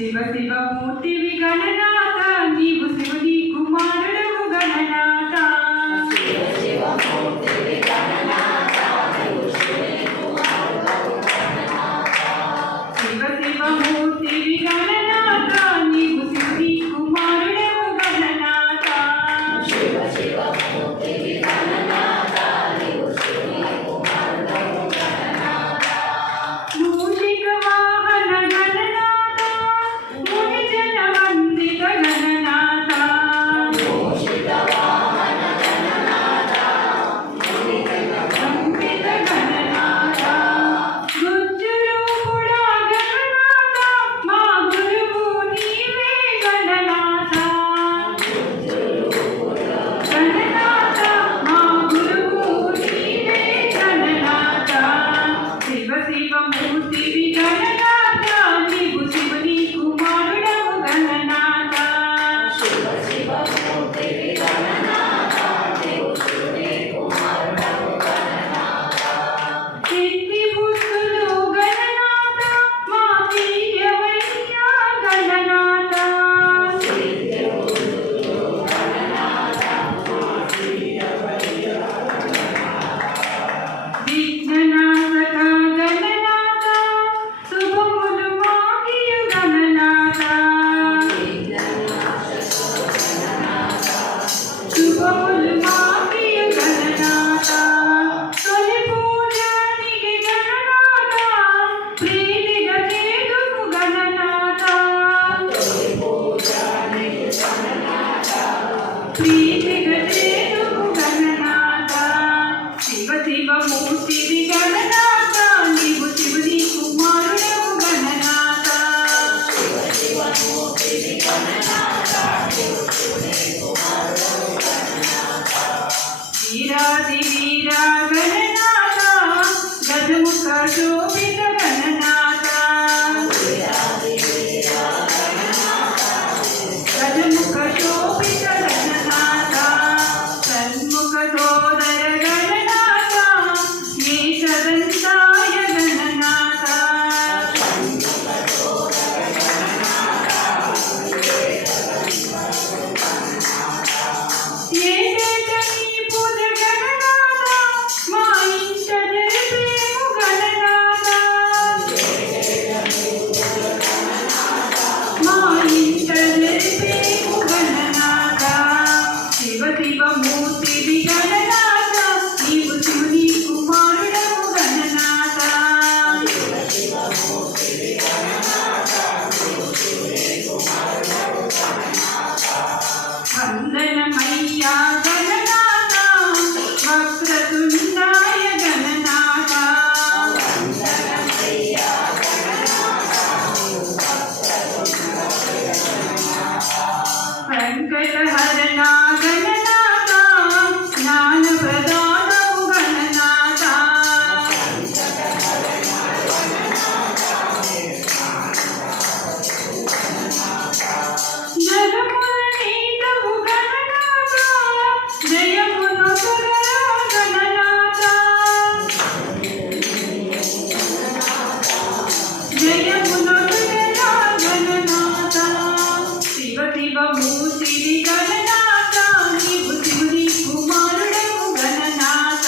शिव शिव मूर्ति गणनाथ नीवु शिवनी कुमारुडवु गणनाथ शिव शिव मूर्ति गणनाथ नीवु शिवनी कुमारुडवु गणनाथ शिव शिव मूर्ति गणनाथ नीवु शिवनी कुमारुडवु गणनाथ शिव शिव मूर्ति गणनाथ नीवु शिवनी कुमारुडवु गणनाथ मूषिक वाहन गणनाथ मुनि जन वंदित गणनाथ मूषिक वाहन गणनाथ मुनि जन वंदित गणनाथ गुज्जरूपुडा गणनाथ मा गुरुवु नीवे गणनाथ गुज्जरूपुडा गणनाथ मा गुरुवु नीवे गणनाथ शिव शिव मूर्ति गणनाथ नीवु शिवनी कुमारुडवु गणनाथ शिव शिव मूर्ति गणनाथ नीवु शिवनी कुमारुडवु गणनाथ सिद्धि बुद्धुलु गणनाथ मा प्रियवैया गणनाथ सिद्धि बुद्धुलु गणनाथ मा प्रियवैया गणनाथ विघ्ननाशक गणनाथ జయమునొసగరా గణనాథ శివ శివ మూర్తివి గణనాథ నీవు శివుని కుమారుడవు గణనాథ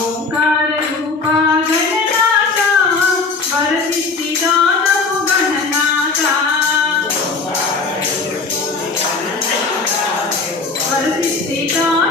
ఓంకార రూపా గణనాథ వరసిద్ధి దానవు గణనాథ వరసిద్ధి దానవు